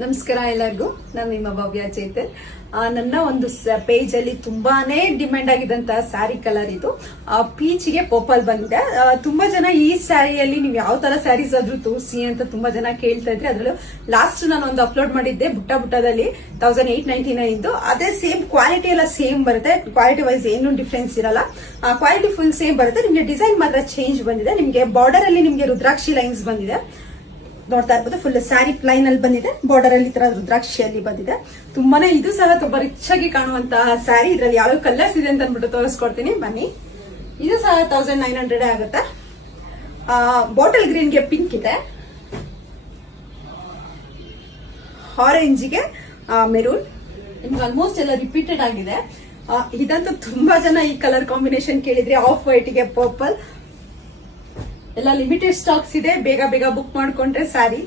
ನಮಸ್ಕಾರ ಎಲ್ಲರಿಗೂ. ನಾನು ನಿಮ್ಮ ಭವ್ಯ ಚೇತನ್. ನನ್ನ ಒಂದು ಪೇಜ್ ಅಲ್ಲಿ ತುಂಬಾನೇ ಡಿಮ್ಯಾಂಡ್ ಆಗಿದ್ದಂತ ಸ್ಯಾರಿ ಕಲರ್ ಇದು ಪೀಚ್ಗೆ ಪರ್ಪಲ್ ಬಂದಿದೆ. ತುಂಬಾ ಜನ ಈ ಸ್ಯಾರಿಯಲ್ಲಿ ನೀವು ಯಾವ ತರ ಸ್ಯಾರೀಸ್ ಆದ್ರೂ ತೋರಿಸಿ ಅಂತ ತುಂಬಾ ಜನ ಕೇಳ್ತಾ ಇದ್ರೆ. ಅದ್ರಲ್ಲೂ ಲಾಸ್ಟ್ ನಾನು ಒಂದು ಅಪ್ಲೋಡ್ ಮಾಡಿದ್ದೆ ಬುಟ್ಟದಲ್ಲಿ 1899 ಅದೇ ಸೇಮ್ ಕ್ವಾಲಿಟಿ ಎಲ್ಲ ಸೇಮ್ ಬರುತ್ತೆ. ಕ್ವಾಲಿಟಿ ವೈಸ್ ಏನು ಡಿಫ್ರೆನ್ಸ್ ಇರಲ್ಲ. ಕ್ವಾಲಿಟಿ ಫುಲ್ ಸೇಮ್ ಬರುತ್ತೆ. ನಿಮ್ಗೆ ಡಿಸೈನ್ ಮಾತ್ರ ಚೇಂಜ್ ಬಂದಿದೆ. ನಿಮ್ಗೆ ಬಾರ್ಡರ್ ಅಲ್ಲಿ ನಿಮ್ಗೆ ರುದ್ರಾಕ್ಷಿ ಲೈನ್ಸ್ ಬಂದಿದೆ, ನೋಡ್ತಾ ಇರ್ಬೋದು. ಫುಲ್ ಸ್ಯಾರಿ ಪ್ಲೈನ್ ಅಲ್ಲಿ ಬಂದಿದೆ, ಬಾರ್ಡರ್ ಅಲ್ಲಿ ತರ ರುದ್ರಾಕ್ಷಿಯಲ್ಲಿ ಬಂದಿದೆ. ತುಂಬಾನೇ ಇದು ಸಹ ತುಂಬಾ ರಿಚ್ ಆಗಿ ಕಾಣುವಂತಹ ಸ್ಯಾರಿ. ಇದ್ರಲ್ಲಿ ಯಾವ ಕಲರ್ಸ್ ಇದೆ ಅಂತ ಅಂದ್ಬಿಟ್ಟು ತೋರಿಸ್ಕೊಡ್ತೀನಿ ಬನ್ನಿ. ಇದು ಸಹ 1900 ಆಗುತ್ತೆ. ಬಾಟಲ್ ಗ್ರೀನ್ಗೆ ಪಿಂಕ್ ಇದೆ, ಆರೆಂಜ್ಗೆ ಮೆರೂನ್. ನಿಮ್ಗೆ ಆಲ್ಮೋಸ್ಟ್ ಎಲ್ಲ ರಿಪೀಟೆಡ್ ಆಗಿದೆ. ಇದಂತೂ ತುಂಬಾ ಜನ ಈ ಕಲರ್ ಕಾಂಬಿನೇಷನ್ ಕೇಳಿದ್ರೆ. ಆಫ್ ವೈಟ್ಗೆ ಪರ್ಪಲ್ ಎಲ್ಲ ಲಿಮಿಟೆಡ್ ಸ್ಟಾಕ್ಸ್ ಇದೆ. ಬೇಗ ಬೇಗ ಬುಕ್ ಮಾಡ್ಕೊಂಡ್ರೆ ಸ್ಯಾರಿ